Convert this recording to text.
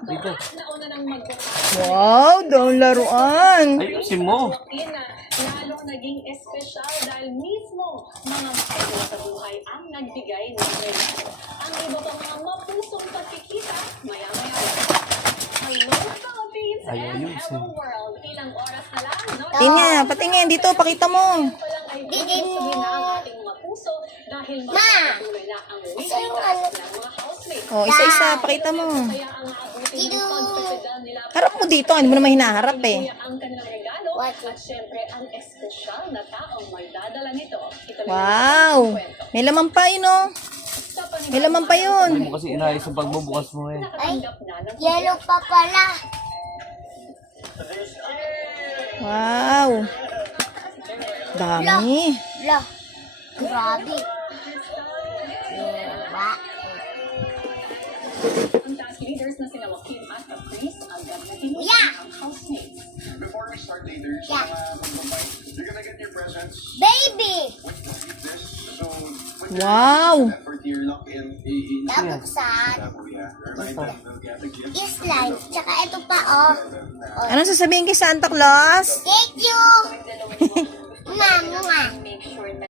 Dito. Wow, daw laruan. Ayusin mo. Lalong naging espesyal dahil mismo mga mahal sa buhay ang nagbigay ng regalo. Ang iba pa mga mapusong pagkikita, maya-maya. Hello, Philippines and hello world. Ilang oras na lang, no? Tingnan, patingin dito, pakita mo. Palang ay gusto na ang ating mapuso dahil magpapatuloy na ang weekend ng mga housemates. Oh, isa-isa, pakita mo. Kaya ang aabutin ng pagpapedal nila Harap mo dito, hindi mo naman hinaharap eh. ang kanilang regalo at syempre ang espesyal na taong may dadala nito. Ito lang Wow, may laman pa yun oh. sa panimula May laman pa yun. Hindi mo kasi inayos ang pagbubukas mo eh. nakatanggap na ng Yellow pa pala. Wow. Dami. Lah. Grabe. Diba? ang task leaders na sila Joaquin at Caprice agad na tinulungan Yeah. ang housemates. Before we start, leaders, Yeah. you're gonna get your presents Baby. with this. So, with Wow. your effort here, lock in. Nabuksan. Remind them they'll get a gift. Slime. Tsaka ito pa oh. Anong sasabihin kay Santa Claus? Thank you. Mama. Make sure na